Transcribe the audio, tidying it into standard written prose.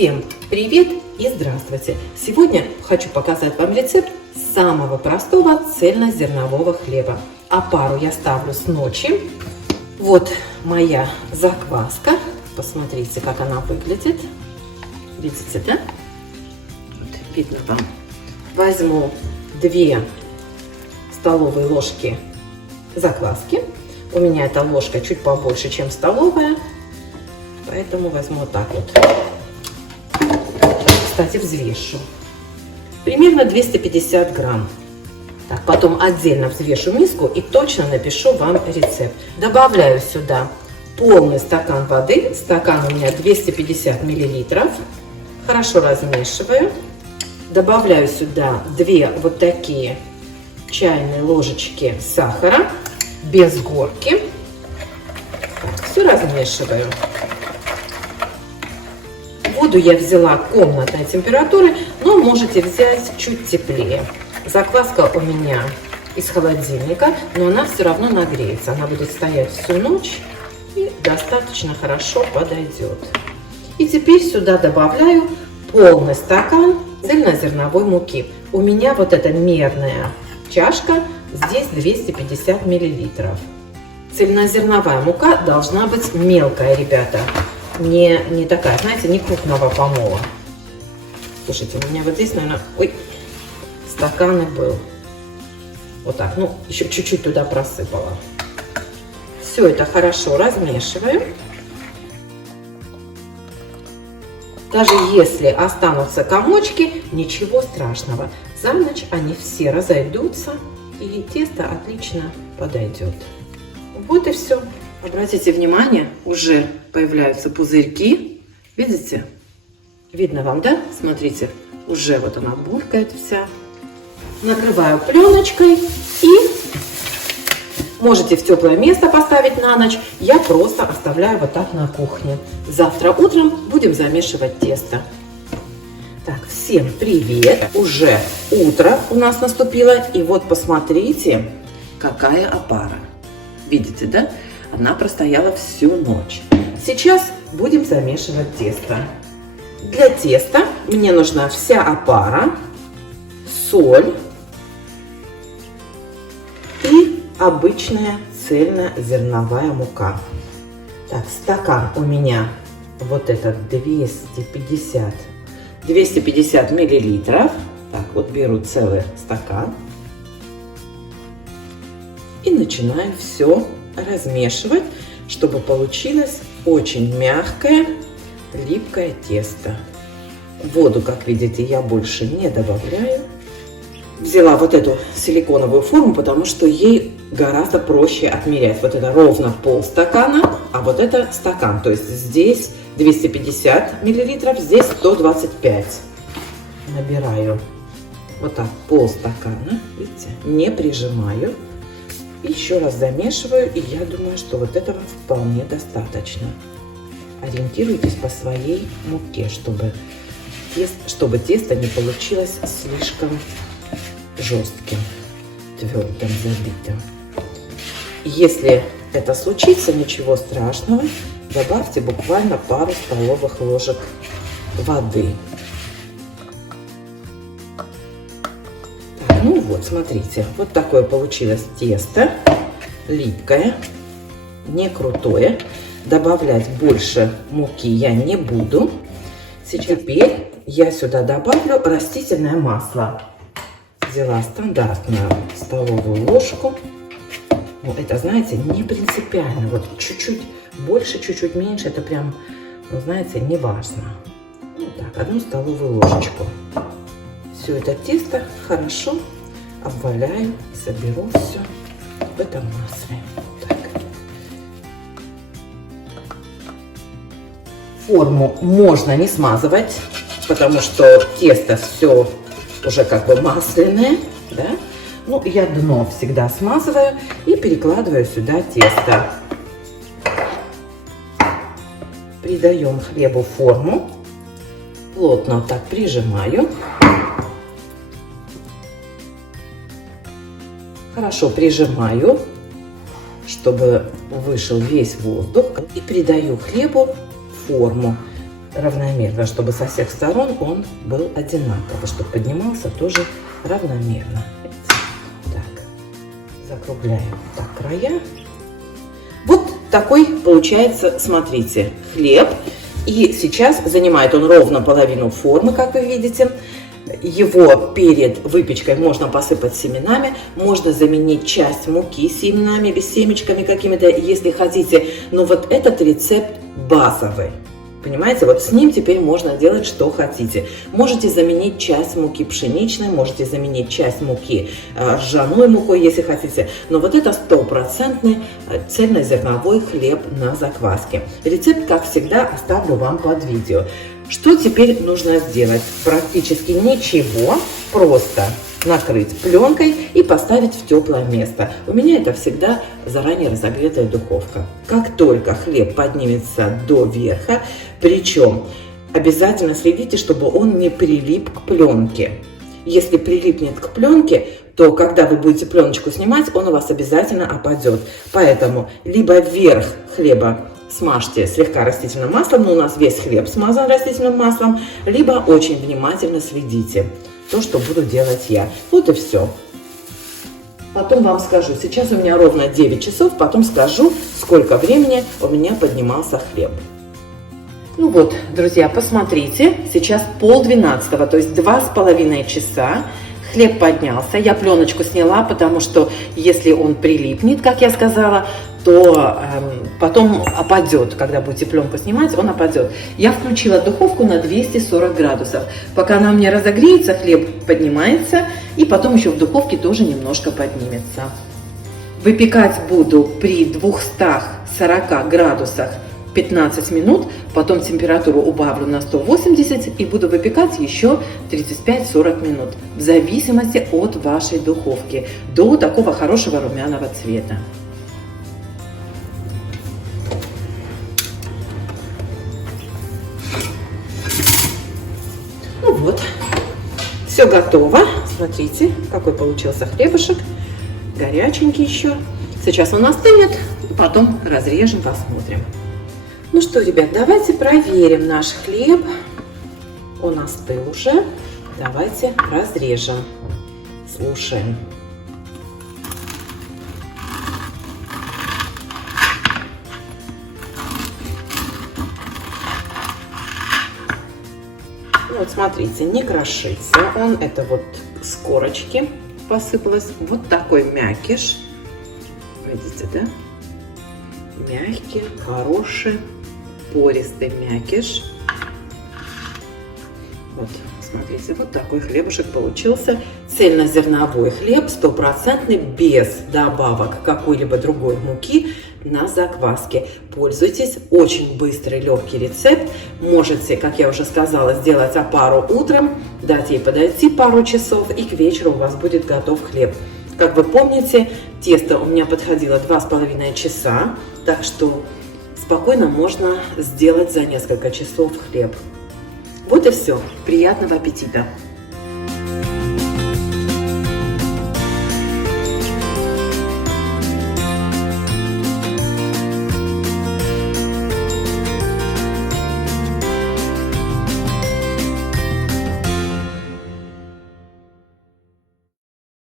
Всем привет и здравствуйте! Сегодня хочу показать вам рецепт самого простого цельнозернового хлеба. Опару я ставлю с ночи. Вот моя закваска. Посмотрите, как она выглядит. Видите, да? Вот, видно вам. Возьму 2 столовые ложки закваски. У меня эта ложка чуть побольше, чем столовая. Поэтому возьму вот так вот. Кстати, взвешу. Примерно 250 грамм. Так, потом отдельно взвешу миску и точно напишу вам рецепт. Добавляю сюда полный стакан воды. Стакан у меня 250 миллилитров. Хорошо размешиваю. Добавляю сюда 2 вот такие чайные ложечки сахара без горки. Так, все размешиваю. Воду я взяла комнатной температуры, но можете взять чуть теплее. Закваска у меня из холодильника, но она все равно нагреется. Она будет стоять всю ночь и достаточно хорошо подойдет. И теперь сюда добавляю полный стакан цельнозерновой муки. У меня вот эта мерная чашка, здесь 250 миллилитров. Цельнозерновая мука должна быть мелкая, ребята. Не такая, знаете, не крупного помола. Слушайте, у меня вот здесь, наверное, стакан и был. Вот так, ну, еще чуть-чуть туда просыпала. Все это хорошо размешиваю. Даже если останутся комочки, ничего страшного. За ночь они все разойдутся, и тесто отлично подойдет. Вот и все. Обратите внимание, уже появляются пузырьки. Видите? Видно вам, да? Смотрите, уже вот она булькает вся. Накрываю пленочкой и можете в теплое место поставить на ночь. Я просто оставляю вот так на кухне. Завтра утром будем замешивать тесто. Так, всем привет! Уже утро у нас наступило. И вот посмотрите, какая опара. Видите, да? Она простояла всю ночь. Сейчас будем замешивать тесто. Для теста мне нужна вся опара, соль и обычная цельнозерновая мука. Так, стакан у меня вот этот 250 миллилитров. Так, вот беру целый стакан и начинаю все размешивать, чтобы получилось очень мягкое, липкое тесто. Воду, как видите, я больше не добавляю. Взяла вот эту силиконовую форму, потому что ей гораздо проще отмерять. Вот это ровно полстакана, а вот это стакан. То есть здесь 250 миллилитров, здесь 125. Набираю вот так полстакана, видите, не прижимаю. Еще раз замешиваю, и я думаю, что вот этого вполне достаточно. Ориентируйтесь по своей муке, чтобы тесто не получилось слишком жестким, твердым, забитым. Если это случится, ничего страшного, добавьте буквально пару столовых ложек воды. Ну вот, смотрите, вот такое получилось тесто, липкое, не крутое. Добавлять больше муки я не буду. Теперь я сюда добавлю растительное масло. Взяла стандартную столовую ложку. Ну, это, знаете, не принципиально. Вот чуть-чуть больше, чуть-чуть меньше, это прям, ну, знаете, не важно. Вот так, 1 столовую ложечку. Все это тесто хорошо обваляю, соберу все в этом масле. Так. Форму можно не смазывать, потому что тесто все уже как бы масляное, да? Ну, я дно всегда смазываю и перекладываю сюда тесто. Придаем хлебу форму, плотно вот так прижимаю. Хорошо прижимаю, чтобы вышел весь воздух, и придаю хлебу форму. равномерно, чтобы со всех сторон он был одинаковый, чтобы поднимался тоже равномерно. Так, закругляем так края. Вот такой получается, смотрите, хлеб. И сейчас занимает он ровно половину формы, как вы видите. Его перед выпечкой можно посыпать семенами, можно заменить часть муки семенами, без семечками какими-то, если хотите. Но вот этот рецепт базовый. Понимаете, вот с ним теперь можно делать, что хотите. Можете заменить часть муки пшеничной, можете заменить часть муки ржаной мукой, если хотите. Но вот это стопроцентный цельнозерновой хлеб на закваске. Рецепт, как всегда, оставлю вам под видео. Что теперь нужно сделать? Практически ничего, просто накрыть пленкой и поставить в теплое место. У меня это всегда заранее разогретая духовка. Как только хлеб поднимется до верха, причем обязательно следите, чтобы он не прилип к пленке. Если прилипнет к пленке, то когда вы будете пленочку снимать, он у вас обязательно опадет. Поэтому либо верх хлеба смажьте слегка растительным маслом, но у нас весь хлеб смазан растительным маслом, либо очень внимательно следите. То, что буду делать я. Вот и все. Потом вам скажу. Сейчас у меня ровно 9 часов. Потом скажу, сколько времени у меня поднимался хлеб. Ну вот, друзья, посмотрите. Сейчас 11:30, то есть 2,5 часа. Хлеб поднялся. Я пленочку сняла, потому что если он прилипнет, как я сказала, то потом опадет. Когда будете пленку снимать, он опадет. Я включила духовку на 240 градусов. Пока она у меня разогреется, хлеб поднимается. И потом еще в духовке тоже немножко поднимется. Выпекать буду при 240 градусах 15 минут. Потом температуру убавлю на 180 и буду выпекать еще 35-40 минут. В зависимости от вашей духовки. До такого хорошего румяного цвета. Ну вот, все готово. Смотрите, какой получился хлебушек. Горяченький еще. Сейчас он остынет, потом разрежем, посмотрим. Ну что, ребят, давайте проверим наш хлеб. Он остыл уже. Давайте разрежем. Слушаем. Вот смотрите, не крошится он, это вот с корочки посыпалось. Вот такой мякиш, видите, да? Мягкий, хороший, пористый мякиш. Вот, смотрите, вот такой хлебушек получился. Цельнозерновой хлеб, стопроцентный, без добавок какой-либо другой муки на закваске. Пользуйтесь, очень быстрый, легкий рецепт. Можете, как я уже сказала, сделать опару утром, дать ей подойти пару часов, и к вечеру у вас будет готов хлеб. Как вы помните, тесто у меня подходило 2,5 часа, так что спокойно можно сделать за несколько часов хлеб. Вот и все. Приятного аппетита!